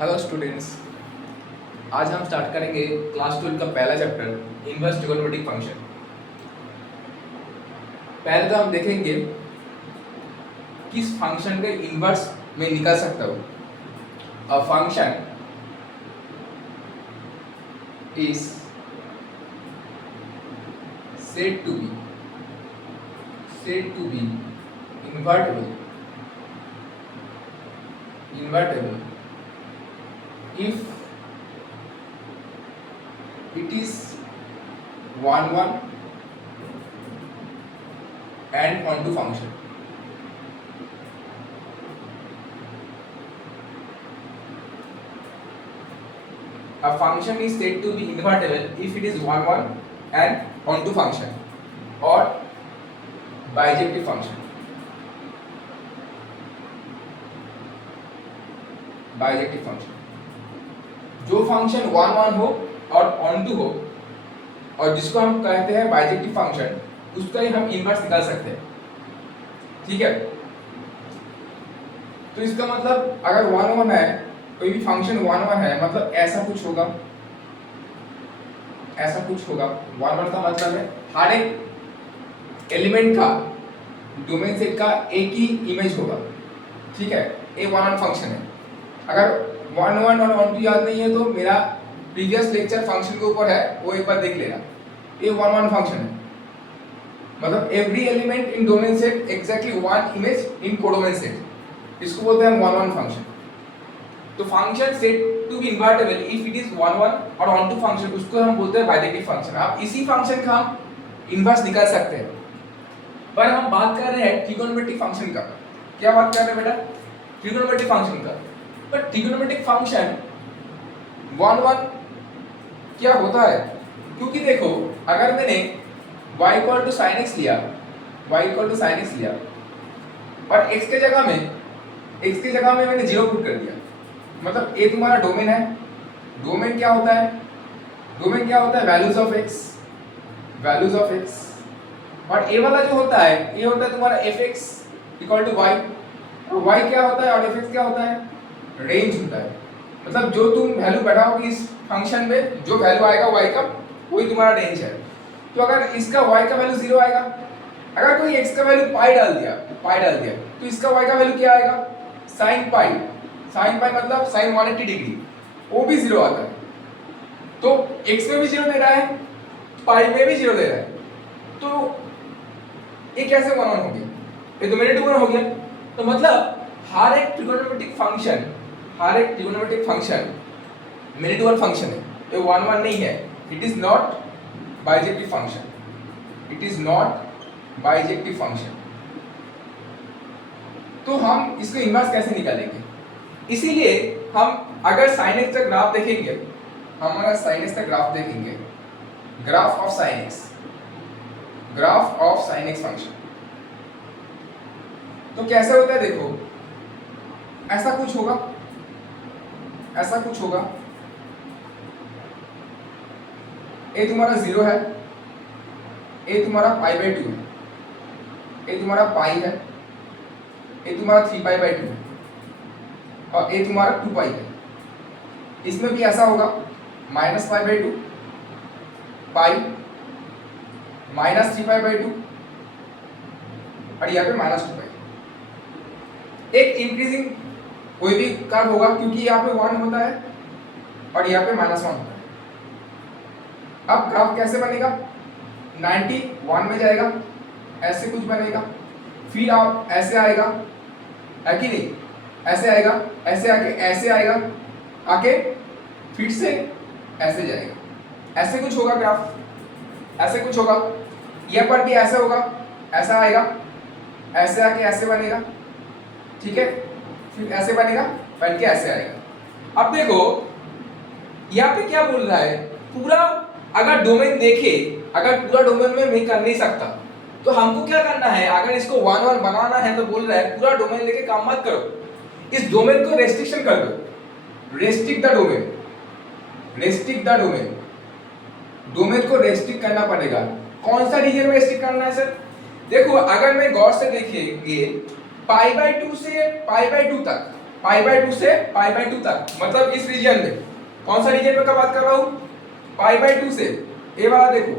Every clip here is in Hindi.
Hello students. आज हम स्टार्ट करेंगे क्लास 12 का पहला चैप्टर इनवर्स ट्रिगोनोमेट्रिक फंक्शन। पहले तो हम देखेंगे किस फंक्शन के इनवर्स में निकाल सकता हूँ। A function is said to be invertible if it is 1 and onto function. A function is said to be invertible if it is 1 and onto function or bijective function. Bijective function जो फंक्शन 1 हो और ऑन टू हो और जिसको हम कहते हैं बाइजेक्टिव फंक्शन, उसका ही हम इनवर्स निकाल सकते हैं। ठीक है, तो इसका मतलब अगर 1 है, कोई भी फंक्शन 1 है, मतलब ऐसा कुछ होगा। 1 का मतलब है हर एक एलिमेंट का डोमेन सेट का एक ही इमेज होगा। ठीक है, ये 1 फंक्शन है। अगर 1 और 1 याद नहीं है तो मेरा प्रीवियस लेक्चर फंक्शन के ऊपर है, वो एक बार देख लेना। ये 1 फंक्शन है, मतलब every element in domain set exactly 1 image in codomain set, इसको बोलते हैं 1 फंक्शन। तो function set to be invertible if it is 1 और ऑन टू फंक्शन, उसको हम बोलते हैं बाइजेक्टिव फंक्शन। आप इसी फंक्शन का हम इनवर्स निकाल सकते हैं, पर हम बात कर रहे हैं ट्रिगोनोमेट्रिक फंक्शन का। क्या बात कर रहे हैं बेटा? ट्रिगोनोमेट्रिक फंक्शन का। पर ट्रिगोनोमेट्रिक फंक्शन 1 क्या होता है? क्योंकि देखो, अगर मैंने y = sin x लिया, और x के जगह में मैंने 0 पुट कर दिया, मतलब ये तुम्हारा डोमेन है। डोमेन क्या होता है? Values of x। और ये वाला जो होता है, ये होता है तुम्हारा fx = y। और y क्या होता है और fx क्या होता है? रेंज होता है। मतलब जो तुम वैल्यू बैठाओगे इस फंक्शन में, जो वैल्यू आएगा y का, वही तुम्हारा रेंज है। तो अगर इसका y का वैल्यू 0 आएगा, अगर कोई x का वैल्यू पाई डाल दिया, तो इसका y का वैल्यू क्या आएगा? sin पाई मतलब sin 180 डिग्री, वो भी 0 आता है। तो x में भी 0 दे रहा है, पाई में भी 0 दे रहा है, तो ये कैसे 1 हो गया? ये तो मेरे 2 हो गया। तो मतलब हर एक trigonometric function merit one function है, ये 1 नहीं है। It is not bijective function. तो हम इसको इनवर्स कैसे निकालेंगे? इसीलिए हम अगर sin x का ग्राफ देखेंगे, graph of sin x function, तो कैसे होता है? देखो, ऐसा कुछ होगा। ये तुम्हारा 0 है, ये तुम्हारा π/2 है, ये तुम्हारा पाई है, ये तुम्हारा 3π/2 है, और ये तुम्हारा 2π है। इसमें भी ऐसा होगा, -π/2 पाई -3π/2 और यहाँ पे -2π। एक इंक्रीजिंग कोई भी कर्व होगा, क्योंकि यहाँ पे 1 होता है और यहाँ पे -1 होता है। अब ग्राफ कैसे बनेगा? 90 1 में जाएगा, ऐसे कुछ बनेगा, फिर आप ऐसे आएगा, है कि नहीं? ऐसे आएगा, ऐसे आके ऐसे आएगा, आके फिर से ऐसे जाएगा, ऐसे कुछ होगा ग्राफ, ऐसे कुछ होगा। यहाँ पर भी ऐसा होगा, ऐसा आएगा, ऐसे आके ऐसे बनेगा, ठीक है, फिर ऐसे बनेगा, बन के ऐसे आएगा। अब देखो यहाँ पे क्या बोल रहा है, पूरा अगर डोमेन देखे, अगर पूरा डोमेन में मैं कर नहीं सकता, तो हमको क्या करना है? अगर इसको 1 बनाना है तो बोल रहा है पूरा डोमेन लेके काम मत करो, इस डोमेन को रेस्ट्रिक्शन कर दो। रेस्ट्रिक्ट द डोमेन को रेस्ट्रिक्ट करना पड़ेगा। कौन सा रीजन में रेस्ट्रिक्ट करना है सर? देखो, अगर मैं गौर से देखेंगे π/2 से π/2 तक, π/2 से π/2 तक, मतलब इस रीजन में, कौन सा रीजन में का बात कर रहा हूं, π/2 से, ए वाला देखो,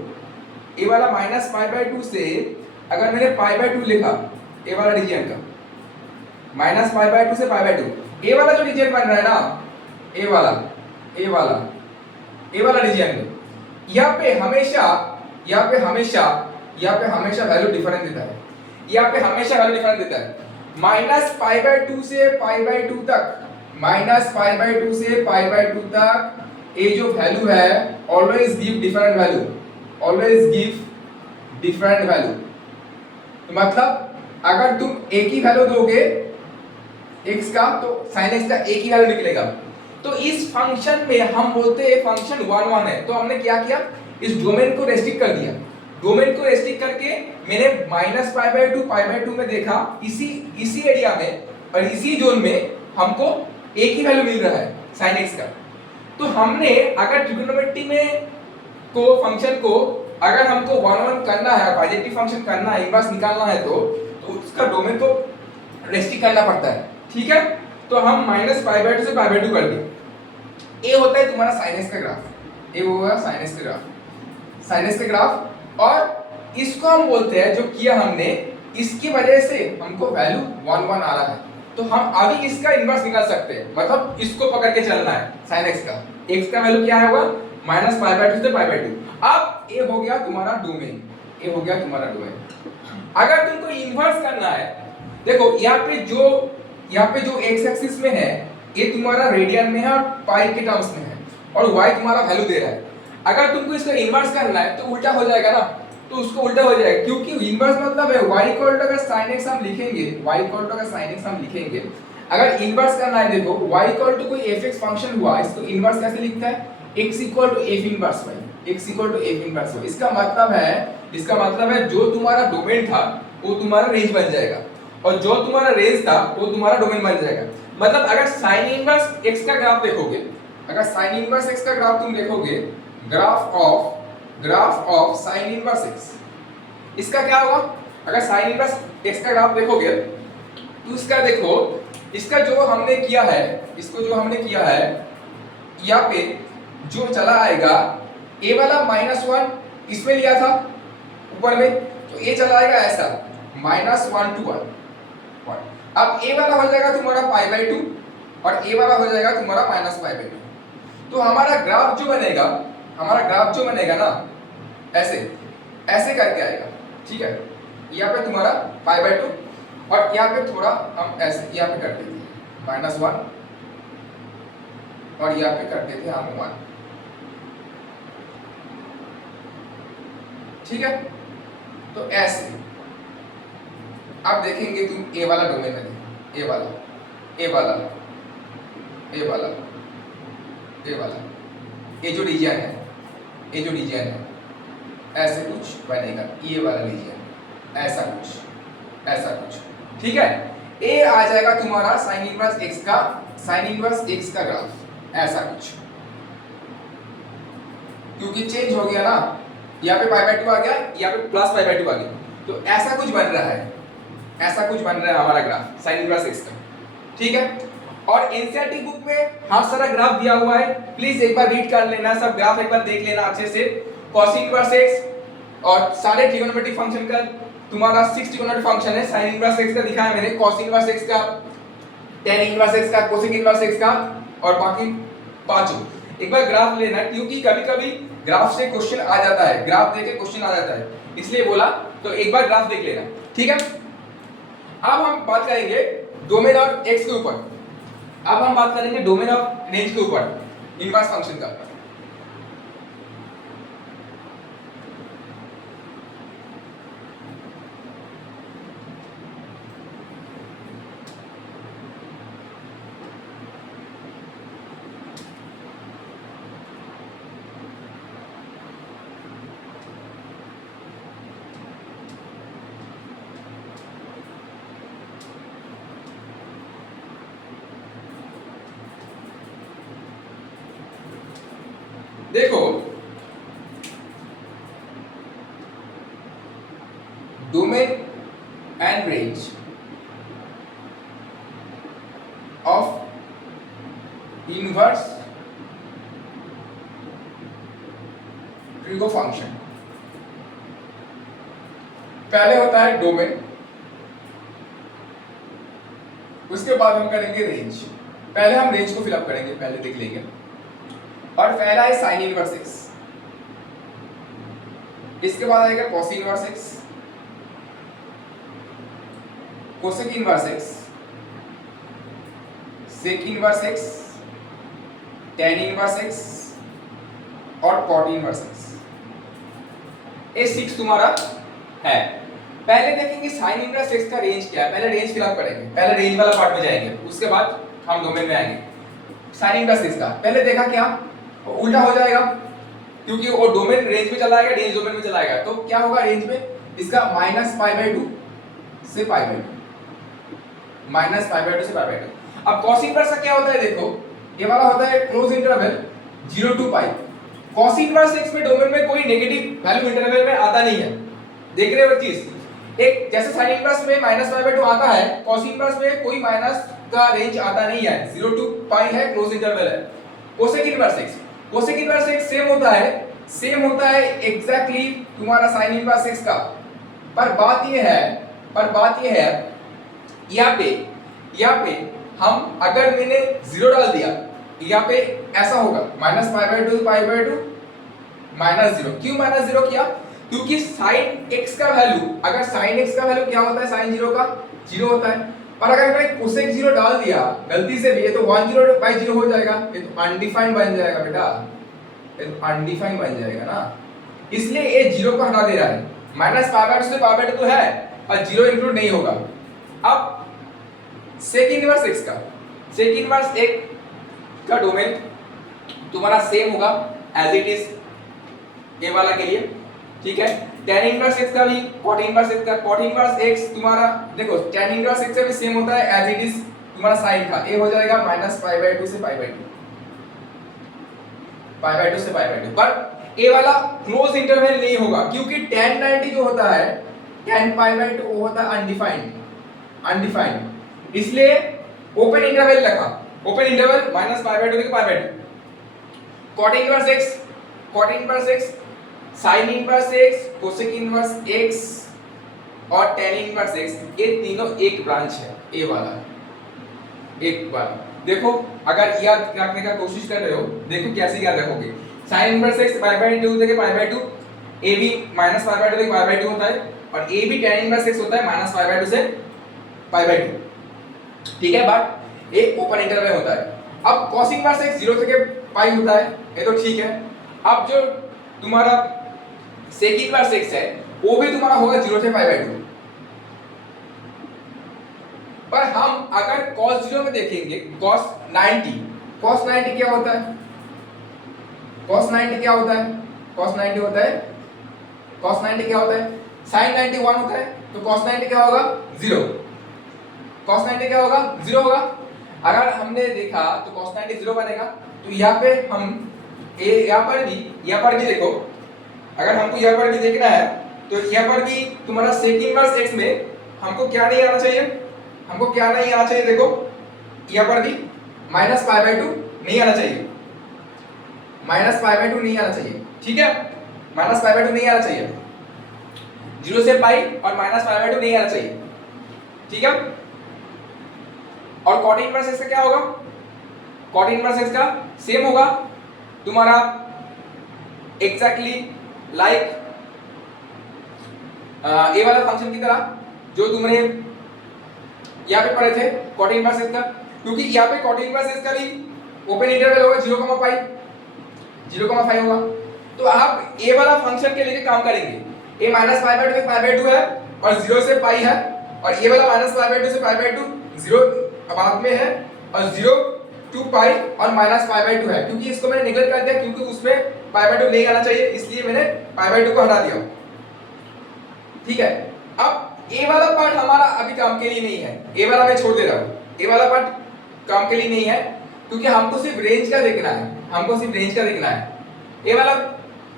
ए वाला -π/2 से अगर मैंने π/2 लिखा, ए वाला रीजन का -π/2 से π/2, ए वाला जो रीजन बन रहा है ना, ए वाला रीजन में, यहाँ पे हमेशा वैल्यू डिफरेंट देता है, यहाँ पे हमेशा वैल्यू डिफरेंट देता है। -π/2 से π/2 तक, -π/2 से π/2 तक ये जो वैल्यू है ऑलवेज गिव डिफरेंट वैल्यू, तो मतलब अगर तुम एक ही वैल्यू दोगे x का, तो sin x का एक ही वैल्यू निकलेगा। तो इस फंक्शन में हम बोलते हैं फंक्शन 1 1 है, तो हमने क्या किया, इस डोमेन को रेस्ट्रिक्ट कर दिया, डोमेन को रेस्ट्रिक्ट करके मैंने -π/2 में देखा, इसी एरिया में और इसी जोन में हमको एक ही वैल्यू मिल रहा है sin x का। तो हमने अगर ट्रिग्नोमेट्री में को फंक्शन को अगर हमको 1 1 करना है, पॉजिटिव फंक्शन करना है, इनवर्स निकालना है, तो उसका डोमेन को रेस्ट्रिक्ट करना पड़ता है, ठीक है। तो हम -π/2 से π/2 कर दिए। ये होता है तुम्हारा sin x का ग्राफ, ये होगा sin x का ग्राफ, और इसको हम बोलते हैं, जो किया हमने, इसकी वजह से हमको वैल्यू 1 1 आ रहा है, तो हम अभी इसका इनवर्स निकाल सकते हैं, मतलब इसको पकड़ के चलना है sin x का, x का वैल्यू क्या होगा, -π/2 से π/2। अब ये हो गया तुम्हारा डोमेन, अगर तुमको इन्वर्स करना है, देखो यहाँ पे जो x एक्सिस में है ये तुम्हारा रेडियन में है और पाई के टर्म्स में है, और y तुम्हारा वैल्यू दे रहा है। अगर तुमको इसका इन्वर्स करना है तो उल्टा हो जाएगा ना, तो उसको उल्टा हो जाएगा, क्योंकि इन्वर्स मतलब है y अगर sin x हम लिखेंगे, अगर इन्वर्स करना है, देखो y कोई fx फंक्शन हुआ, इसको इन्वर्स कैसे लिखता है, x f इन्वर्स y, इसका मतलब है जो तुम्हारा डोमेन था वो तुम्हारा रेंज बन जाएगा, और जो तुम्हारा रेंज था वो तुम्हारा डोमेन बन जाएगा। मतलब अगर sin इनवर्स x का ग्राफ देखोगे, तुम देखोगे, graph of sin inverse x, इसका क्या होगा, अगर sin इनवर्स x का ग्राफ देखोगे तो इसका देखो, इसका जो हमने किया है, यहाँ पे जो चला आएगा, a वाला -1 इसमें लिया था ऊपर में, तो ये चला आएगा ऐसा -1 to 1। अब a वाला हो जाएगा तुम्हारा π/2 और a वाला हो जाएगा तुम्हारा -π/2। तो हमारा ग्राफ जो बनेगा ना, ऐसे करके आएगा, ठीक है। यहाँ पे तुम्हारा π/2 और यहाँ पे थोड़ा हम ऐसे यहाँ पे कर देते हैं -1 और यहाँ पे कर देते हैं हम 1, ठीक है। तो ऐसे अब देखेंगे तुम ए वाला डोमेन में, ए वाला ये जो रीजन है, ऐसे कुछ बनेगा, ये वाला रीजन ऐसा कुछ, ठीक है। ए आ जाएगा तुम्हारा sin इनवर्स x का ग्राफ, ऐसा कुछ, क्योंकि चेंज हो गया ना, यहाँ पे π/2 आ गया, यहाँ पे +π/2 आ गया, तो ऐसा कुछ बन रहा है हमारा ग्राफ sin इनवर्स x का, ठीक है। और एनसीईआरटी बुक में हर सारा ग्राफ दिया हुआ है, प्लीज एक बार रीड कर लेना, सब ग्राफ एक बार देख लेना अच्छे से। cos इनवर्स x और सारे ट्रिगोनोमेट्रिक फंक्शन का तुम्हारा 6 ट्रिगोनोमेट्रिक फंक्शन है, sin इनवर्स x का दिखाया मैंने, cos इनवर्स x का, tan इनवर्स x का, cosec इनवर्स x का, और बाकी पांचों एक बार ग्राफ लेना, क्योंकि कभी-कभी ग्राफ से क्वेश्चन आ जाता है, ग्राफ देके क्वेश्चन आ जाता है, इसलिए बोला, तो एक बार ग्राफ देख लेना, ठीक है। अब हम बात करेंगे डोमेन ऑफ x के ऊपर, डोमेन ऑफ रेंज के ऊपर इनवर्स फंक्शन का। देखो, domain and range of inverse trigo function. पहले होता है डोमेन, उसके बाद हम करेंगे रेंज। पहले हम रेंज को फिलअप करेंगे, पहले देख लेंगे। और पहला है साइन इनवर्स एक्स, इसके बाद आएगा cos inverse x, cosec inverse x, sec inverse x, tan inverse x और कॉट इनवर्स एक्स। ये 6 तुम्हारा है। पहले देखेंगे साइन इनवर्स एक्स का रेंज क्या है, पहले रेंज फिलअप करेंगे, पहले रेंज वाला पार्ट में जाएंगे, उसके बाद हम डोमेन में आएंगे। साइन इनवर्स एक्स का पहले देखा क्या, उल्टा हो जाएगा क्योंकि वो डोमेन रेंज में चला आएगा, रेंज डोमेन में चला आएगा। तो क्या होगा रेंज में, इसका -π/2 से π/2, -π/2 से π/2। अब cos इनवर्स का क्या होता है, देखो ये वाला होता है close interval 0 to π। cos inverse x में डोमेन में कोई नेगेटिव वैल्यू इंटरवल में आता नहीं है, देख रहे हो चीज। एक जैसे साइन इनवर्स में -π/2 आता है, cos इनवर्स में कोई माइनस का रेंज आता नहीं है, 0 to π है, क्लोज इंटरवल है। Cosec inverse x, cosec inverse x same होता है एग्जैक्टली तुम्हारा साइन इनवर्स एक्स का। पर बात ये है यहाँ पे हम अगर मैंने 0 डाल दिया, यहाँ पे ऐसा होगा -π/2 to π/2 -0। क्यों -0 किया, क्योंकि sin x का वैल्यू, अगर sin x का वैल्यू क्या होता है, sin 0 का 0 होता है। और अगर मैं cosec 0 डाल दिया गलती से भी, ये तो 1/0 हो जाएगा, ये तो अनडिफाइंड बन जाएगा बेटा, ये तो अनडिफाइंड बन जाएगा ना, इसलिए ये 0 को हटा दे रहा है। -π/2 से π/2 तो है और 0 इंक्लूड नहीं होगा। अब sec इनवर्स x का, sec इनवर्स x का डोमेन तुम्हारा सेम होगा एज इट इज ये वाला के लिए, ठीक है। tan इनवर्स x का भी, cot इनवर्स x का, cot इनवर्स x तुम्हारा देखो tan इनवर्स x का भी सेम होता है एज इट इज तुम्हारा sin का। ये हो जाएगा -π/2 से π/2, π/2 से π/2। पर ये वाला क्लोज इंटरवल नहीं होगा क्योंकि tan 90 जो होता है, tan π/2 वो होता है अनडिफाइंड, इसलिए ओपन इंटरवल रखा, ओपन इंटरवल -π/2 से π/2। cot inverse x, cot inverse x, sin inverse x, cosec inverse x और tan इनवर्स x, ये तीनों एक ब्रांच है, ए वाला। एक बार देखो, अगर याद रखने का कोशिश कर रहे हो, देखो कैसे याद रखोगे। sin इनवर्स x π/2 से π/2, a भी -π/2 से π/2 होता है और a भी tan इनवर्स x होता है -π/2 से π/2, ठीक है। बट ये ओपन इंटरवल होता है। अब cos इनवर्स x 0 से π होता है, ये तो ठीक है। अब जो तुम्हारा sec इनवर्स x है वो भी तुम्हारा होगा 0 से π/2। पर हम अगर cos 0 में देखेंगे, cos 90 क्या होता है, cos 90 क्या होता है, cos 90 होता है, cos 90 क्या होता है, sin 90 1 होता है, तो cos 90 क्या होगा 0, cos 90 क्या होगा 0 होगा। अगर हमने देखा तो cos 90 0 बनेगा। तो यहाँ पे हम यहाँ पर भी देखो, अगर हमको यहाँ पर भी देखना है तो यहाँ पर भी तुम्हारा sec इनवर्स x में हमको क्या नहीं आना चाहिए, देखो यहाँ पर भी -π/2 नहीं आना चाहिए, -π/2 नहीं आना चाहिए, ठीक है। -π/2 नहीं आना चाहिए, 0 से π और -π/2 नहीं आना चाहिए, ठीक है। और cot इनवर्स x का क्या होगा, cot इनवर्स x का सेम होगा तुम्हारा एग्जैक्टली लाइक ए वाला फंक्शन की तरह जो तुमने यहाँ पे पढ़े थे cot इनवर्स x का, क्योंकि यहाँ पे cot इनवर्स x का भी ओपन इंटरवल होगा 0,5 होगा। तो आप ए वाला फंक्शन के लिए काम करेंगे, a -π/2 से π/2 है और 0 से π है, और ये वाला -π/2 से π/2 0 बाद में है और 0 to π और -π/2 है, क्योंकि इसको मैंने निगल कर दिया क्योंकि उसमें π/2 नहीं आना चाहिए, इसलिए मैंने π/2 को हटा दिया, ठीक है। अब ए वाला पार्ट हमारा अभी काम के लिए नहीं है, ए वाला मैं छोड़ दे रहा हूँ, ए वाला पार्ट काम के लिए नहीं है क्योंकि हमको सिर्फ रेंज का देखना है, ए वाला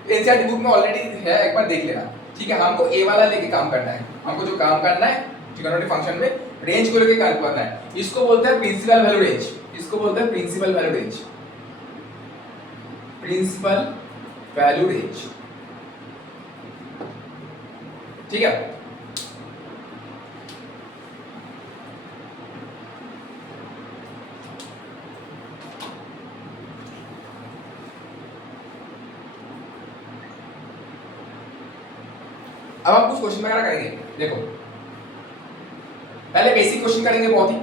एनसीईआरटी बुक में ऑलरेडी है, एक बार देख लेना, ठीक है। हमको ए वाला लेके काम करना है, हमको जो काम करना है ट्रिगोनोमेट्री फंक्शन में रेंज को लेके कैलकुलेट करना है। इसको बोलते हैं प्रिंसिपल वैल्यू रेंज, इसको बोलते हैं principal value range, principal value range. ठीक है, अब हम कुछ क्वेश्चन वगैरह करेंगे। देखो पहले बेसिक क्वेश्चन करेंगे बहुत ही।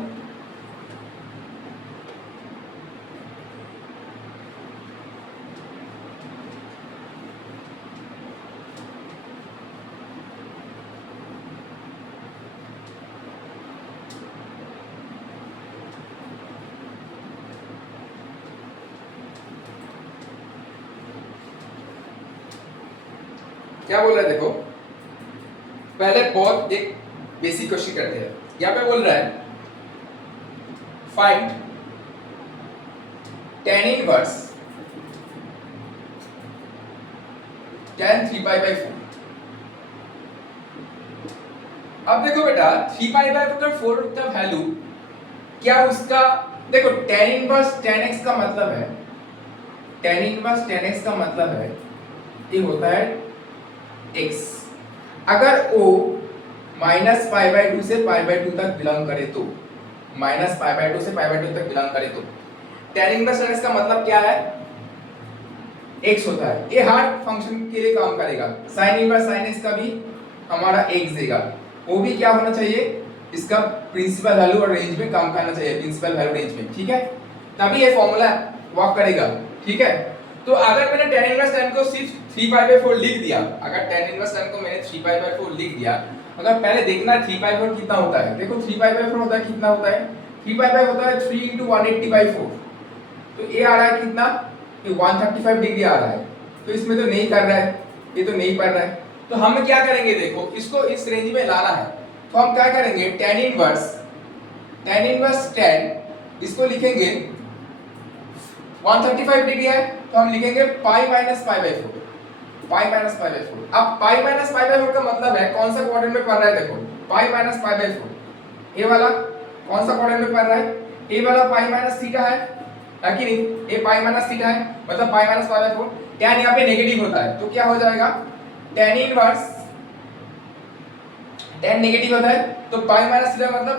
क्या बोल रहा है देखो, पहले बहुत एक बेसिक क्वेश्चन करते हैं। यहां पे बोल रहा है फाइंड tan इनवर्स tan 3π/4। अब देखो बेटा 3π/4 का वैल्यू क्या उसका, देखो tan इनवर्स tan x का मतलब है, tan इनवर्स tan x का मतलब है ये होता है x। अगर o -π/2 से π/2 तक बिलोंग करे तो, -π/2 से π/2 तक बिलोंग करे तो tan इनवर्स tan x का मतलब क्या है, x होता है। ये हर फंक्शन के लिए काम करेगा। sin इनवर्स sin x का भी हमारा x देगा, वो भी क्या होना चाहिए, इसका प्रिंसिपल वैल्यू और रेंज में काम करना चाहिए, प्रिंसिपल वैल्यू रेंज में। ठीक है, तभी ये फॉर्मूला वर्क करेगा। ठीक है, तो अगर मैंने tan इनवर्स tan को सिर्फ 3π/4 लिख दिया, अगर tan इनवर्स tan को मैंने 3π/4 लिख दिया, अगर पहले देखना 3π/4 कितना होता है, देखो 3π/4 होता है कितना होता है, 3π/4 होता है 3 × 180/4। तो ये आ रहा है कितना, ये 135 डिग्री आ रहा है। तो इसमें तो नहीं कर रहा है, ये तो नहीं पढ़ रहा है। तो हम क्या करेंगे, देखो इसको इस रेंज में लाना है, तो हम क्या करेंगे, tan इनवर्स tan, इसको लिखेंगे 135 डिग्री है तो हम लिखेंगे पाई माइनस π/4, पाई माइनस π/4। अब पाई माइनस π/4 का मतलब है कौन सा क्वाड्रेंट में पढ़ रहा है, देखो पाई माइनस π/4, ये वाला कौन सा क्वाड्रेंट में पढ़ रहा है, ये वाला पाई माइनस थीटा है कि नहीं, ये पाई माइनस थीटा है, मतलब पाई माइनस π/4। tan यहाँ पे नेगेटिव होता है तो क्या हो जाएगा, tan इनवर्स tan नेगेटिव होता है तो पाई माइनस थीटा मतलब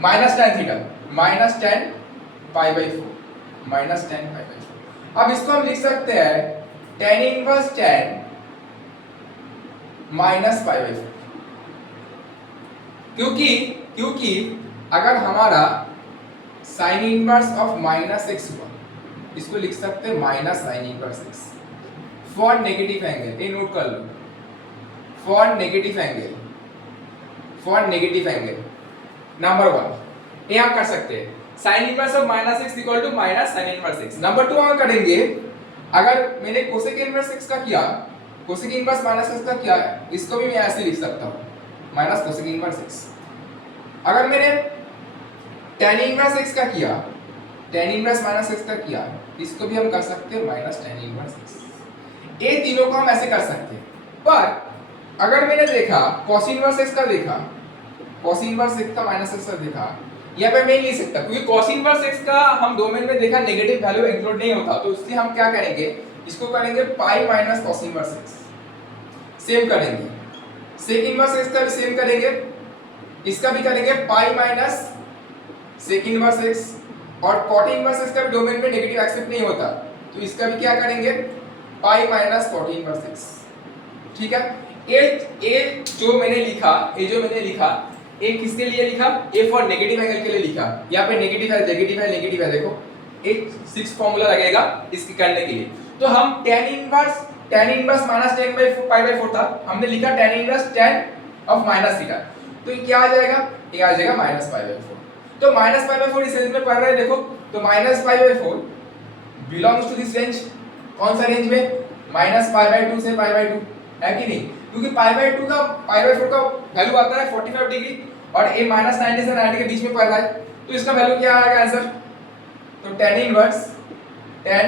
minus tan theta, minus tan π/4, minus tan π/4। अब इसको हम लिख सकते हैं tan इनवर्स tan माइनस π/4, क्योंकि अगर हमारा sin inverse of minus x हुआ, इसको लिख सकते हैं minus sin inverse x for negative angle, ये नोट कर लो, फॉर नेगेटिव एंगल नंबर 1 ये आप कर सकते हैं, sin inverse of minus x equal to minus sin inverse x। Number 2 हम करेंगे, अगर मैंने कोसेक इनवर्स x का किया, कोसेक इनवर्स माइनस x का किया, इसको भी मैं ऐसे लिख सकता हूं माइनस कोसेक इनवर्स x। अगर मैंने tan इनवर्स x का किया, tan इनवर्स माइनस x का किया, इसको भी हम कर सकते हैं माइनस tan इनवर्स x। ये तीनों को हम ऐसे कर सकते हैं। पर अगर मैंने देखा cos इनवर्स x का देखा, cos इनवर्स x का माइनस x का देखा, यहाँ पे मैं नहीं लिख सकता क्योंकि cos इनवर्स x का हम डोमेन में देखा नेगेटिव वैल्यू इंक्लूड नहीं होता, तो इसलिए हम क्या करेंगे, इसको करेंगे pi minus cos inverse x। Same करेंगे sec इनवर्स x का भी सेम करेंगे, इसका भी करेंगे pi minus sec inverse x, और cot इनवर्स x का भी डोमेन में नेगेटिव एक्सेप्ट नहीं होता, तो इसका भी क्या करेंगे pi minus cot inverse x। ठीक है, ये जो मैंने लिखा ए किसके लिए लिखा, ए फॉर नेगेटिव एंगल के लिए लिखा। यहाँ पे नेगेटिव है, देखो एक 6 फॉर्मूला लगेगा इसके करने के लिए। तो हम tan इनवर्स माइनस tan/π/4 था, हमने लिखा tan inverse tan of minus theta, तो ये क्या आ जाएगा, ये आ जाएगा माइनस π/4। तो माइनस π/4 इस रेंज में पढ़ रहे हैं, देखो तो minus π/4 belongs to this range, कौन सा रेंज में, माइनस π/2 से π/2 है कि नहीं, क्योंकि π/2 का π/4 का वैल्यू आता है 45 डिग्री और ये माइनस 90 से 90 के बीच में पड़ रहा है, तो इसका वैल्यू क्या आएगा आंसर, तो tan इनवर्स tan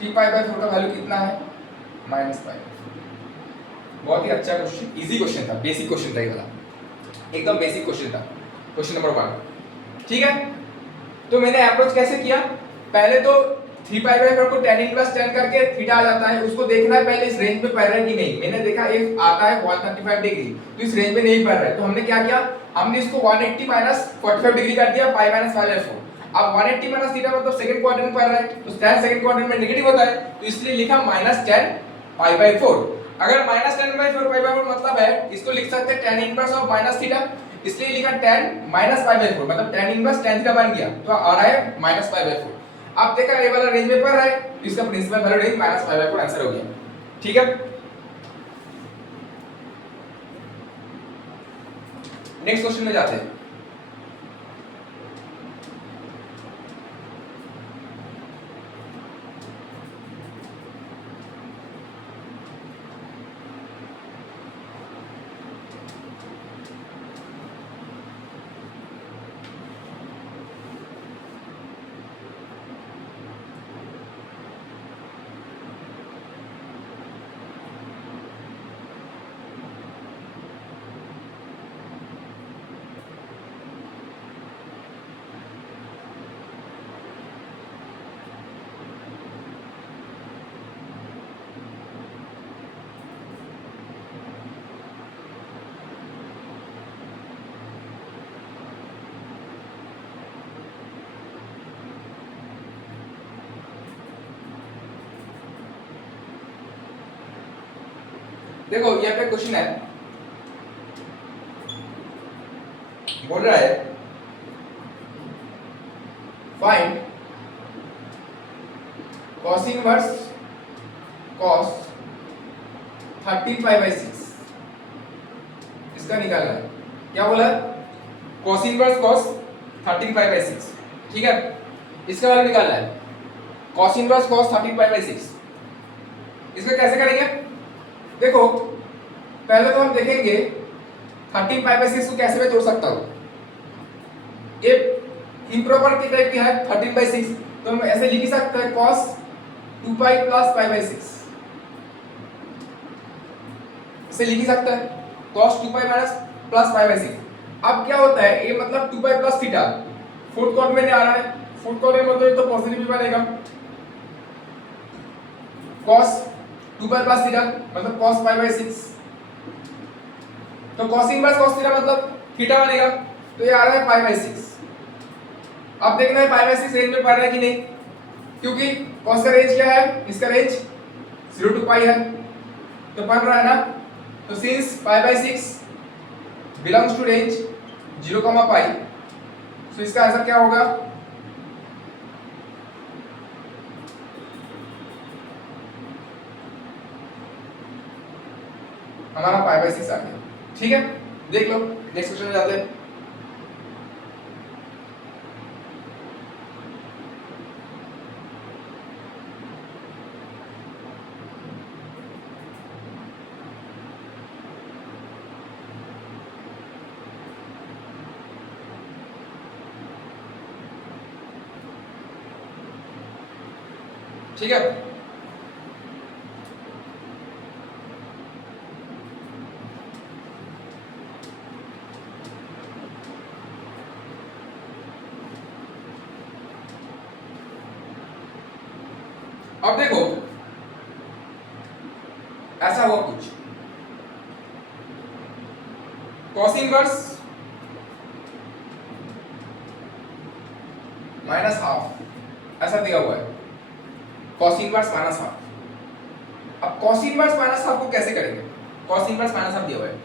3π/4 का वैल्यू कितना है, माइनस π/4। बहुत ही अच्छा क्वेश्चन, इजी क्वेश्चन था, बेसिक क्वेश्चन था ये वाला। एकदम बेसिक क्वेश्चन था, क्वेश्चन नंबर 1। ठीक है, तो मैंने अप्रोच कैसे किया, पहले तो 3π/4 को tan इनवर्स tan करके थीटा आ जाता है, उसको देखना है पहले इस रेंज में पड़ रहा है कि नहीं। मैंने देखा ये आता है 135 डिग्री, तो इस रेंज में नहीं पड़ रहा है, तो हमने क्या किया, हमने इसको 180 -45 डिग्री कर दिया, पाई माइनस पाई बाय 4। अब 180 माइनस थीटा मतलब सेकंड क्वाड्रेंट में पड़ रहा है, तो tan सेकंड क्वाड्रेंट में नेगेटिव होता है, तो इसलिए लिखा -tan π/4। अगर -tan π/4 मतलब है, इसको लिख सकते हैं tan inverse of minus theta, इसलिए लिखा tan -π/4 मतलब tan इनवर्स tan थीटा बन गया, तो आ रहा है -π/4। अब देखा ये वाला रेंज में पड़ रहा है, तो इसका प्रिंसिपल वैल्यू रेंज -π/4 आंसर हो गया। ठीक है, नेक्स्ट क्वेश्चन में जाते हैं। देखो यहाँ पे क्वेश्चन है, बोल रहा है फाइंड cos इनवर्स cos 13π/6, इसका निकालना है। क्या बोला, cos इनवर्स cos 13π/6। ठीक है, इसका वाला निकालना है, cos इनवर्स cos 13π/6। इसका कैसे करेंगे, देखो पहले तो हम देखेंगे 13π/6 को कैसे मैं तोड़ सकता हूं। ये इम्प्रॉपर के टाइप की है 13/6, तो हम ऐसे लिख सकते हैं cos 2π + π/6, इसे लिख सकते हैं cos 2π + π/6। अब क्या होता है, ये मतलब 2π + थीटा फोर्थ क्वाड्रेंट में आ रहा है, फोर्थ क्वाड्रेंट में मतलब तो पॉजिटिव भी बनेगा, cos 2π + थीटा मतलब cos π/6, तो cos इनवर्स cos थीटा मतलब थीटा बनेगा, तो ये आ रहा है π/6। अब देखना है π/6 रेंज में पड़ रहा है कि नहीं, क्योंकि cos का रेंज क्या है, इसका रेंज 0 to π है, तो पड़ रहा है ना। तो सिंस π/6 बिलोंग्स टू रेंज 0, π, तो इसका आंसर क्या होगा, हमारा π/6 आ गया। ठीक है, देख लो नेक्स्ट क्वेश्चन में जाते हैं। ठीक है, अब देखो ऐसा हुआ कुछ, cos इनवर्स -½ ऐसा दिया हुआ है, cos इनवर्स -½ अब cos इनवर्स -½ को कैसे करेंगे, cos इनवर्स -½ दिया हुआ है।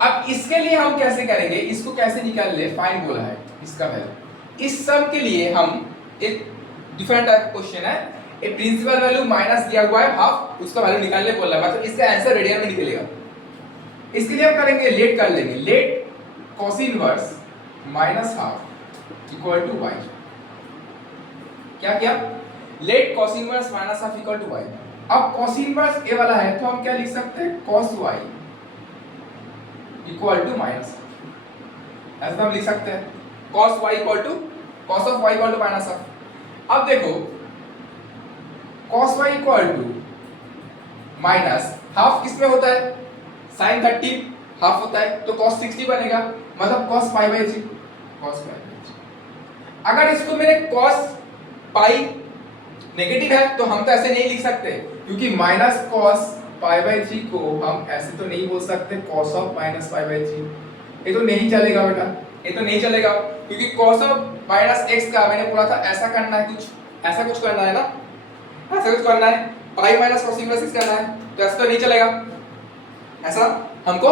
अब इसके लिए हम कैसे करेंगे, इसको कैसे निकाल ले, फाइंड बोला है इसका वैल्यू। इस सब के लिए हम एक डिफरेंट टाइप का क्वेश्चन है, एक प्रिंसिपल वैल्यू माइनस दिया हुआ है हाफ, उसका वैल्यू निकालने बोल रहा है, मतलब इसका आंसर रेडियन में निकलेगा। इसके लिए हम करेंगे लेट कर लेंगे, लेट cos इनवर्स -½ = y। क्या किया, लेट cos इनवर्स -½ = y। अब cos इनवर्स ए वाला है, तो हम क्या लिख सकते हैं, cos y = ऐसा हम लिख सकते हैं, cos y cos of y = अब देखो cos y = -½ किस में होता है, sin 30, हाफ होता है तो cos 60 बनेगा, मतलब cos pi by 3, cos pi by 3। अगर इसको मेरे cos पाई नेगेटिव है तो हम तो ऐसे नहीं लिख सकते, क्योंकि माइनस cos पाई बाई 3 को हम ऐसे तो नहीं बोल सकते cos of minus pi by 3, ये तो नहीं चलेगा बेटा, ये तो नहीं चलेगा, क्योंकि cos ऑफ माइनस x का मैंने बोला था ऐसा करना है, कुछ ऐसा कुछ करना है ना, ऐसा कुछ करना है, pi minus cos inverse x करना है, तो ऐसा तो नहीं चलेगा, ऐसा हमको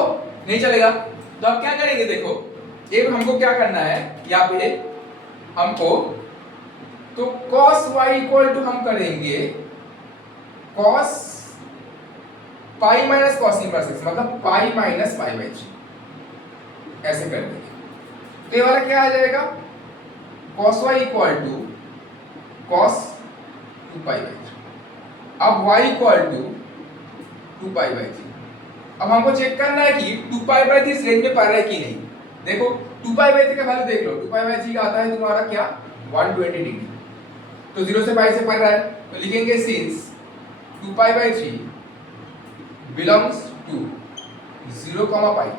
नहीं चलेगा। तो अब क्या करेंगे, देखो ये हमको क्या करना है यहाँ पे हमको, तो cos y इक्वल टू हम करेंगे cos pi minus cos inverse x, मतलब पाई माइनस पाई बाई 3 ऐसे कर देंगे। तो ये वाला क्या आ जाएगा, cos y equal to cos 2 pi by 3। अब y equal to 2 pi by 3। अब हमको चेक करना है कि 2 पाई बाई 3 इस रेंज में पड़ रहा है कि नहीं। देखो 2 पाई बाई 3 का वैल्यू देख लो, 2 पाई बाई 3 का आता है तुम्हारा क्या 120 डिग्री, तो 0 से पाई से पड़ रहा है, तो लिखेंगे since 2 pi by 3 belongs to 0 pi,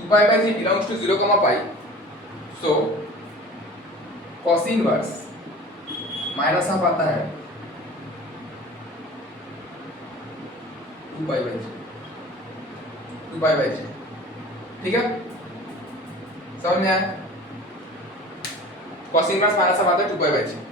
2 pi by 3 belongs to 0 pi, so cos inverse minus half आता है 2 पाई बाई 3, 2 पाई बाई 3, ठीक है, समझ में आया। cos इनवर्स माइनस हाफ आता है 2 पाई बाई 3।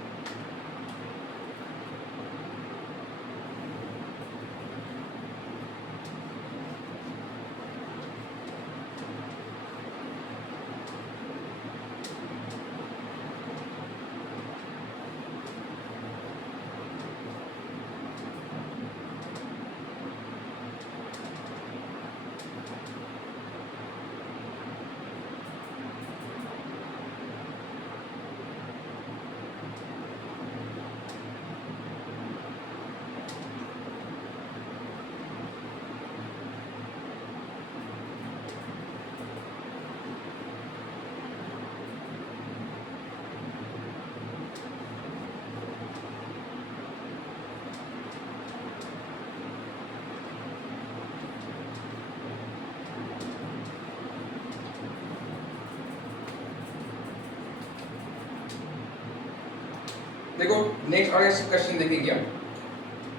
देखो नेक्स्ट और क्वेश्चन देखेंगे हम।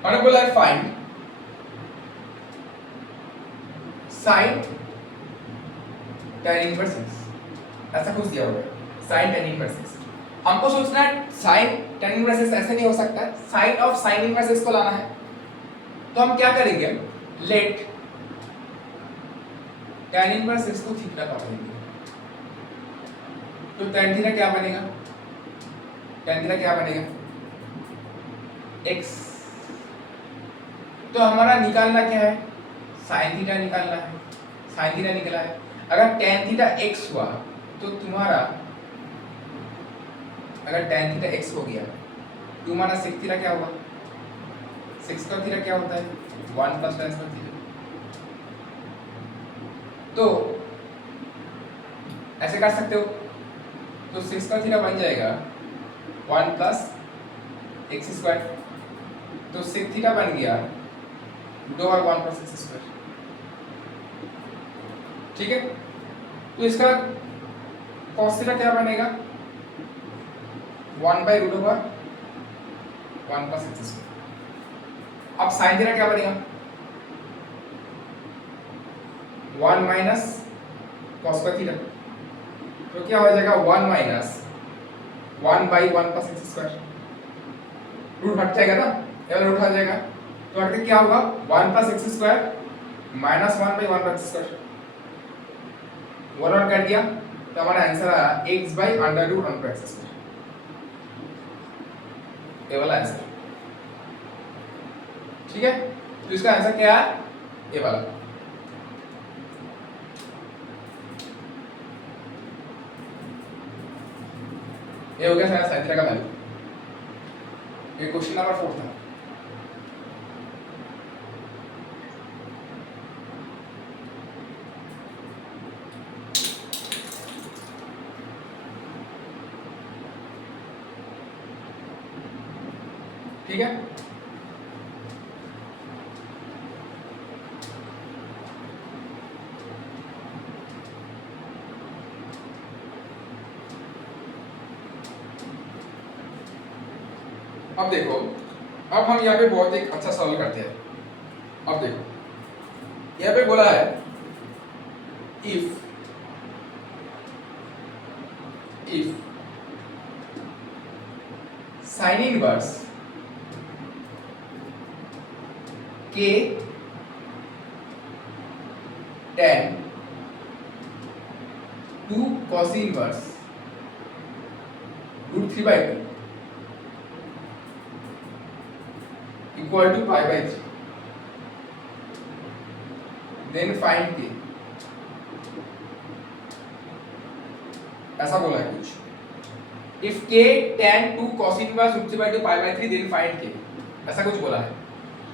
हमने बोला है find sign tan inverse x, ऐसा कुछ दिया हुआ है साइन tan इनवर्स x। हमको सोचना है साइन tan इनवर्स x ऐसे नहीं हो सकता है, sine of sine inverse x को लाना है। तो हम क्या करेंगे, लेट tan इनवर्स x को थीटा का लेंगे, तो tan थीटा क्या बनेगा, tan थीटा क्या बनेगा x, तो हमारा निकालना क्या है, sin थीटा निकालना है, sin थीटा निकला है। अगर tan थीटा x हुआ तो तुम्हारा, अगर tan थीटा x हो गया तो तुम्हारा sec थीटा क्या होगा, sec स्क्वायर थीटा क्या होता है 1 प्लस tan स्क्वायर थीटा। तो ऐसे कर सकते हो, तो sec स्क्वायर थीटा बन जाएगा 1 प्लस x स्क्वायर, तो sec थीटा बन गया 1 प्लस x स्क्वायर, ठीक है। तो इसका cos थीटा क्या बनेगा 1 by root over 1 plus x square. अब sin थीटा क्या बनेगा 1 माइनस cos स्क्वायर थीटा, तो क्या हो जाएगा 1 minus 1 by 1 plus x square, root हट जाएगा ना, ये रूट हट जाएगा, तो हट के क्या होगा 1 plus x square minus 1 by 1 plus square, 1 और कर दिया, तो हमारा आंसर आया x by under root 1 plus x square, ये वाला आंसर, ठीक है। तो इसका आंसर क्या है, ये वाला। ये हो गया सारा sin थीटा का वैल्यू। ये क्वेश्चन नंबर 4 था। ठीक है, अब देखो, अब हम यहाँ पे बहुत एक अच्छा सवाल करते हैं। अब देखो यहाँ पे बोला है if sine inverse K tan 2 cos inverse √3/2 equal to π/3, then find K, ऐसा बोला है कुछ। इफ के tan 2 cos inverse √3/2 π/3 then find K, ऐसा कुछ बोला है।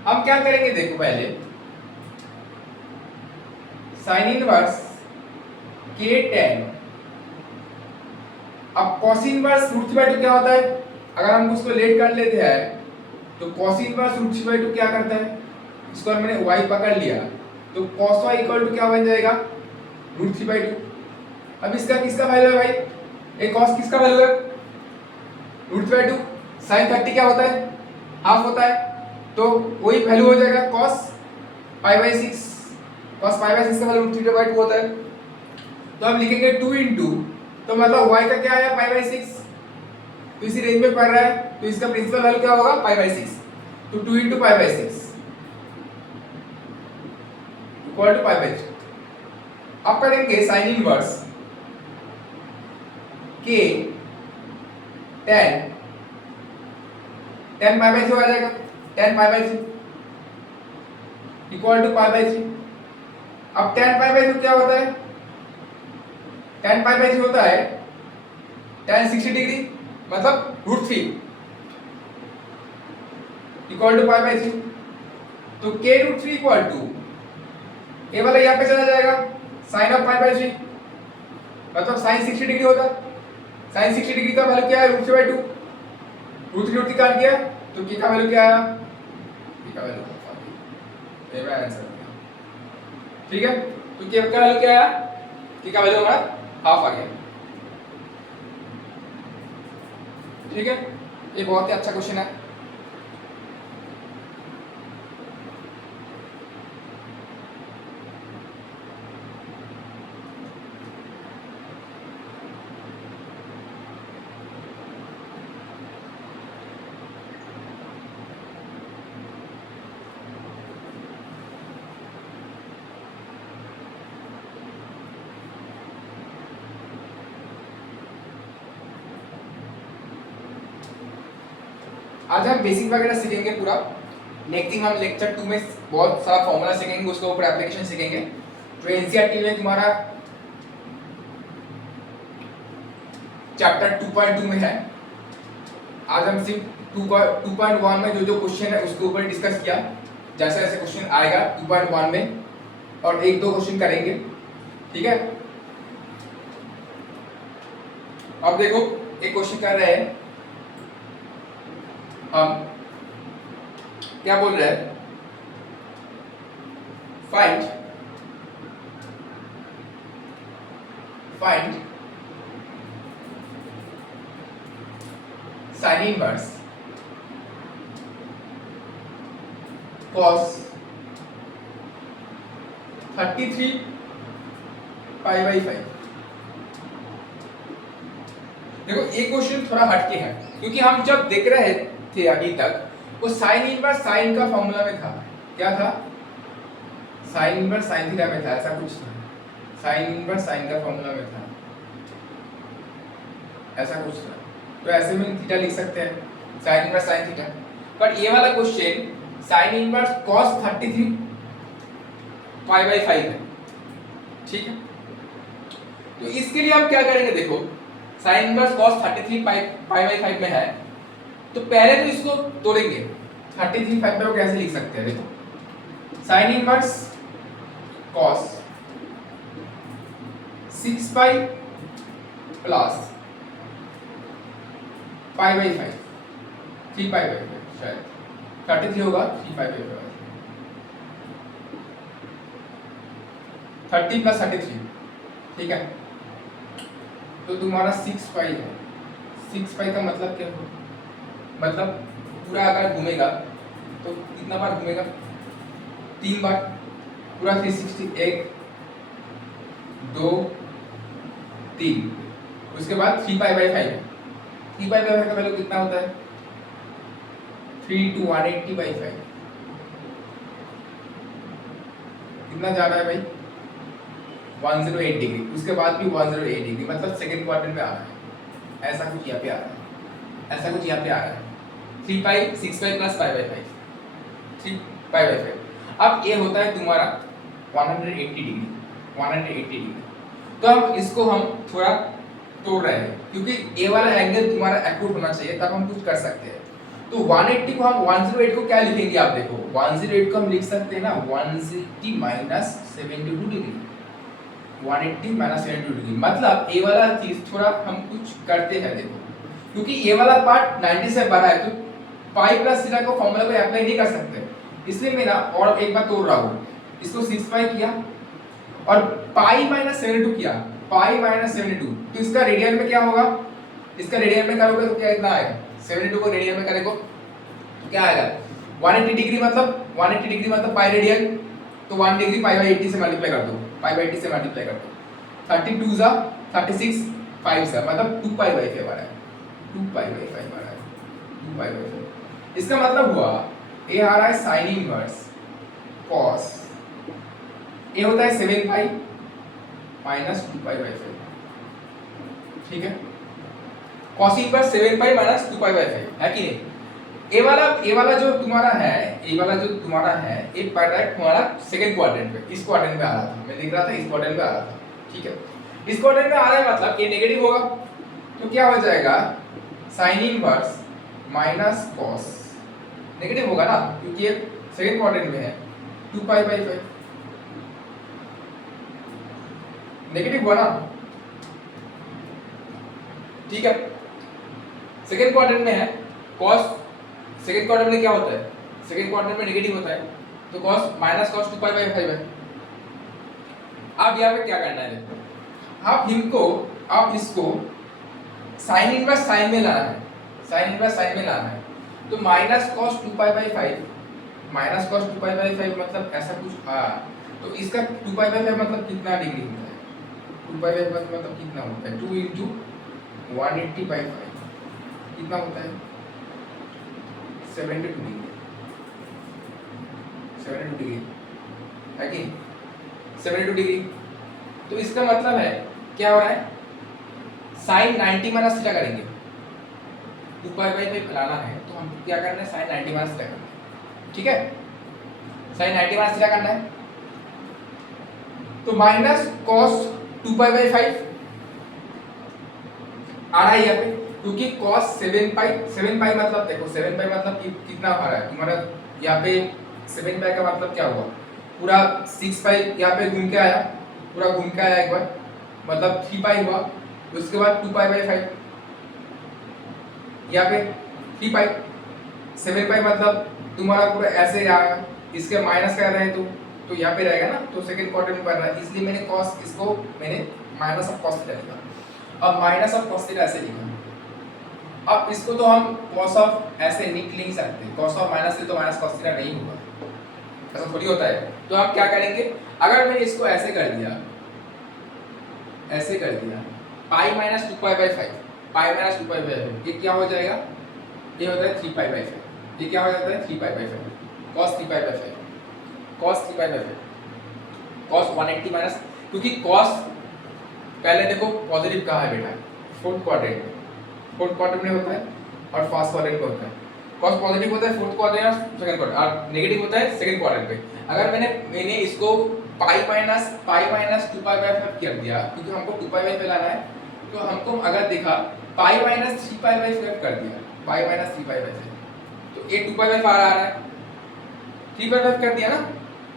हम क्या करेंगे देखो, पहले साइन इनवर्स के tan, अब cos इनवर्स √3/2 क्या होता है, अगर हम उसको लेट कर लेते हैं तो cos इनवर्स √3/2 क्या करता है, इसको मैंने y पकड़ लिया तो cos y इक्वल टू क्या बन जाएगा, √3/2। अब इसका किसका वैल्यू है भाई, ये cos किसका वैल्यू है, √3/2। sin 30 क्या होता है, हाफ होता है, तो वही वैल्यू हो जाएगा cos π/6। cos π/6 का वैल्यू √3/2 होता है, तो हम लिखेंगे 2 इंटू, तो मतलब y का क्या आया π/6, तो इसी रेंज में पड़ रहा है, तो इसका प्रिंसिपल वैल्यू क्या होगा π/6, तो 2 इंटू π/6 इक्वल टू π/3। अब करेंगे साइन इनवर्स के tan π/3 हो जाएगा, tan π/3 इक्वल टू π/3। अब tan π/3 क्या होता है, tan π/3 होता है tan 60 डिग्री मतलब √3 इक्वल टू π/3, तो k √3 इक्वल टू, ये वाला यहाँ पे चला जाएगा sin ऑफ π/3 मतलब sin 60 डिग्री होता, sin 60 डिग्री का वैल्यू क्या है, √3/2, √3 काट दिया तो k का वैल्यू क्या आया, k का वैल्यू ये मेरा आंसर है। ठीक है, तो k का वैल्यू क्या आया, k का वैल्यू हमारा हाफ आ गया। ठीक है, ये बहुत ही अच्छा क्वेश्चन है। आज हम बेसिक वगैरह सीखेंगे पूरा। नेक्स्ट थिंग हम लेक्चर 2 में बहुत सारा फॉर्मूला सीखेंगे, उसके ऊपर एप्लीकेशन सीखेंगे जो एनसीईआरटी में तुम्हारा चैप्टर 2.2 में है। आज हम सिर्फ 2.1 में जो जो क्वेश्चन है उसके ऊपर डिस्कस किया, जैसे जैसे क्वेश्चन आएगा 2.1 में और एक दो क्वेश्चन करेंगे। ठीक है, अब देखो एक क्वेश्चन कर रहे हैं हम, क्या बोल रहे हैं, फाइंड साइन इनवर्स cos 33 π/5। देखो ये क्वेश्चन थोड़ा हटके है, क्योंकि हम जब देख रहे थे अभी तक वो साइन इनवर्स साइन का फॉर्मूला में था। क्या था, साइन इनवर्स साइन थीटा में था, ऐसा कुछ था, साइन इनवर्स साइन का फॉर्मूला में था, ऐसा कुछ था। तो ऐसे में थीटा लिख सकते हैं, sine inverse sine theta. But ये वाला क्वेश्चन साइन इनवर्स cos 33 π/5 है। ठीक है, तो इसके लिए हम क्या करेंगे, देखो साइन इनवर्स cos 33 π/5 में है, तो पहले तो इसको तोड़ेंगे। 33 5 को कैसे लिख सकते हैं, देखो साइन इनवर्स cos 6π प्लस π/5 3π/5 शायद 33 होगा 3π/5 30 प्लस 33। ठीक है, तो तुम्हारा 6π है। 6π का मतलब क्या हो, मतलब पूरा अगर घूमेगा तो कितना बार घूमेगा, 3 बार, पूरा 360, 1 2 3, उसके बाद 3π/5, 3π/5 का वैल्यू कितना होता है, 3 to 180/5, कितना जा रहा है भाई, 108 डिग्री, उसके बाद भी 108 डिग्री, मतलब सेकंड क्वाड्रेंट में आ रहा है, ऐसा कुछ यहाँ पे आ रहा है, ऐसा कुछ यहाँ पे आ रहा है, 3π 6π प्लस π/5, 3π/5। अब ये होता है तुम्हारा 180 डिग्री, 180 डिग्री। तो अब इसको हम थोड़ा तोड़ रहे हैं, क्योंकि ये वाला एंगल तुम्हारा एक्यूट होना चाहिए, तब हम कुछ कर सकते हैं। तो 180 को हम 108 को क्या लिखेंगे, आप देखो 108 को हम लिख सकते हैं ना 180 माइनस 72 डिग्री, 180 माइनस 72 डिग्री, मतलब ये वाला चीज थोड़ा हम कुछ करते हैं। देखो क्योंकि ये वाला पार्ट 90 से बड़ा है, तो पाई प्लस थीटा को फॉर्मूला को अप्लाई नहीं कर सकते, इसलिए मैं ना और एक बार तोड़ रहा हूँ, इसको 6π किया और पाई माइनस 72 किया, पाई माइनस 72, तो इसका रेडियन में क्या होगा, इसका रेडियन में करोगे तो क्या इतना आएगा, 72 को रेडियन में करेंगे तो क्या आएगा, 180 डिग्री मतलब 180 डिग्री मतलब पाई रेडियन, तो 1 डिग्री π/80 से मल्टीप्लाई कर दो, π/80 से मल्टीप्लाई कर दो, 32 जा 36, 5 जा मतलब 2π/5 आ रहा है, 2π/5 आ रहा है, 2π/5। इसका मतलब हुआ ये आ रहा है sin इनवर्स cos, ये होता है 7π माइनस 2π/5, ठीक है, cos इनवर्स 7π माइनस 2π/5 है कि नहीं। ये वाला जो तुम्हारा है, ये वाला जो तुम्हारा है, ये पड़ रहा है तुम्हारा सेकंड क्वाड्रेंट पे, इस क्वाड्रेंट में आ रहा था, मैं देख रहा था इस क्वाड्रेंट में आ रहा था, ठीक है, इस क्वाड्रेंट में आ रहा है, मतलब ये नेगेटिव होगा, तो क्या हो जाएगा sin inverse minus cos, negative होगा ना क्योंकि ये सेकंड क्वाड्रेंट में है, 2π/5 नेगेटिव हुआ ना, ठीक है, सेकंड क्वाड्रेंट में है cos, सेकंड क्वाड्रेंट में क्या होता है, सेकंड क्वाड्रेंट में नेगेटिव होता है, तो cos माइनस cos 2π/5 है। अब यहाँ पे क्या करना है, देखो आप इसको sin इनवर्स sin में लाना है, sin इनवर्स sin में लाना है, तो माइनस cos 2π/5, माइनस cos 2π/5 मतलब ऐसा कुछ आ, तो इसका 2π/5 मतलब कितना डिग्री होता है, 2π/5 मतलब कितना होता है, 2 × 180/5 कितना होता है, 72 डिग्री, 72 डिग्री है कि 72 डिग्री। तो इसका मतलब है क्या हो रहा है, sin 90 माइनस थीटा करेंगे, 2π/5 लाना है तो हम क्या करना है, sin 90 माइनस थीटा करना है, ठीक है, sin 90 माइनस थीटा करना है, तो माइनस cos 2π/5 आ रहा है यहाँ पे, क्योंकि cos 7π मतलब देखो 7π मतलब कितना आ रहा है तुम्हारा, यहाँ पे 7π का मतलब क्या हुआ, पूरा 6π यहाँ पे घूम के आया, पूरा घूम के आया एक बार, मतलब 3π हुआ, उसके बाद 2π/5 यहाँ पे 3π, 7π मतलब तुम्हारा पूरा ऐसे आया, इसके माइनस कर रहे हैं तो यहाँ पे रहेगा ना, तो सेकंड क्वाड्रेंट में पड़ रहा है, इसलिए मैंने cos, इसको मैंने माइनस ऑफ cos थीटा लिखा, अब माइनस ऑफ cos थीटा ऐसे लिखा, अब इसको तो हम cos ऑफ ऐसे नहीं सकते, cos ऑफ माइनस से तो माइनस cos थीटा नहीं होगा, ऐसा थोड़ी होता है। तो आप क्या करेंगे, अगर मैंने इसको ऐसे कर दिया, ऐसे कर दिया, पाई माइनस 2π/5, पाई माइनस 2π/5, ये क्या हो जाएगा, ये होता है 3π/5, ये क्या हो जाता है 3π/5, cos 3π/5, cos 3π/5, cos 180 माइनस, क्योंकि cos पहले देखो पॉजिटिव कहाँ है बेटा, फोर्थ क्वाड्रेंट में होता है और फर्स्ट क्वाड्रेंट में होता है, cos पॉजिटिव होता है फोर्थ क्वाड्रेंट और सेकंड क्वाड्रेंट, और नेगेटिव होता है सेकंड क्वाड्रेंट पे। अगर मैंने इसको पाई माइनस 2π/5 कर दिया, क्योंकि हमको 2π/5 लाना है, तो हमको अगर देखा पाई माइनस 3π/5 कर दिया, पाई माइनस 3π/5, तो ये 2π/5 आ रहा है, 3π/5 कर दिया ना,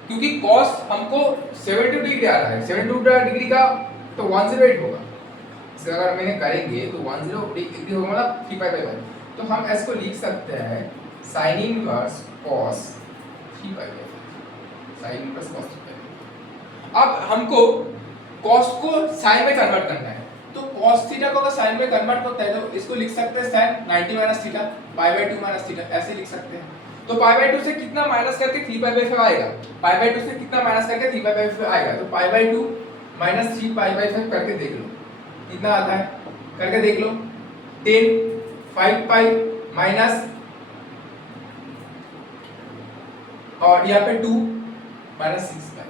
क्योंकि cos हमको 72 डिग्री आ रहा है, 72 डिग्री का तो 108 होगा, इसका अगर मैंने करेंगे तो 10 डिग्री होगा, मतलब 3π/5, तो हम इसको लिख सकते हैं sin inverse cos 3π/5, sin inverse cos 3π/5। अब हमको cos को sin में कन्वर्ट करना है, तो cos थीटा को अगर sin में कन्वर्ट करता है तो इसको लिख सकते हैं sin 90 minus theta pi by 2 minus theta ऐसे लिख सकते हैं। तो पाई बाय 2 से कितना माइनस करके 3 पाई बाय 5 आएगा, पाई बाय 2 से कितना माइनस करके 3 पाई बाय 5 आएगा, तो pi by 2 minus 3 pi by 5 करके देख लो कितना आता है, करके देख लो 10 5 पाई माइनस और यहाँ पे 2 माइनस 6 पाई,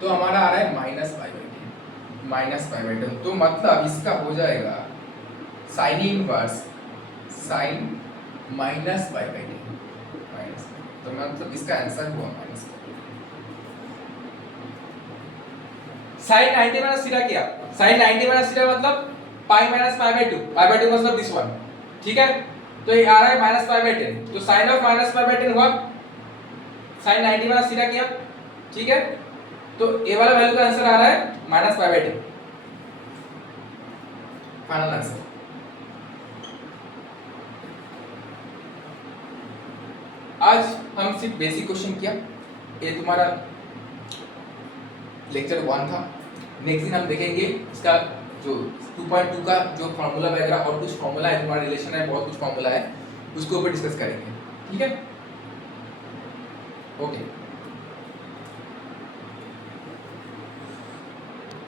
तो हमारा आ रहा है minus pi by 10 minus pi by 10। तो मतलब इसका हो जाएगा sine inverse sine minus pi by 10 minus, तो मतलब इसका आंसर हुआ माइनस साइन 90 माइनस थीटा किया, साइन 90 माइनस थीटा मतलब pi minus pi bye 2, pi by 2 मतलब दिस वन, ठीक है। तो ये आ रहा है माइनस पाई बाय 10, तो sine of minus pi by 10 हुआ साइन 90 माइनस थीटा किया, ठीक है। तो ये वाला वैल्यू का आंसर आ रहा है minus pi by 10, final answer. आज हम सिर्फ बेसिक क्वेश्चन किया, ये तुम्हारा लेक्चर 1 था। नेक्स्ट दिन हम देखेंगे इसका जो 2.2 का जो फॉर्मूला वगैरह और कुछ फॉर्मूला है, तुम्हारा रिलेशन है, बहुत कुछ फॉर्मूला है, उसके ऊपर डिस्कस करेंगे, ठीक है। ओके।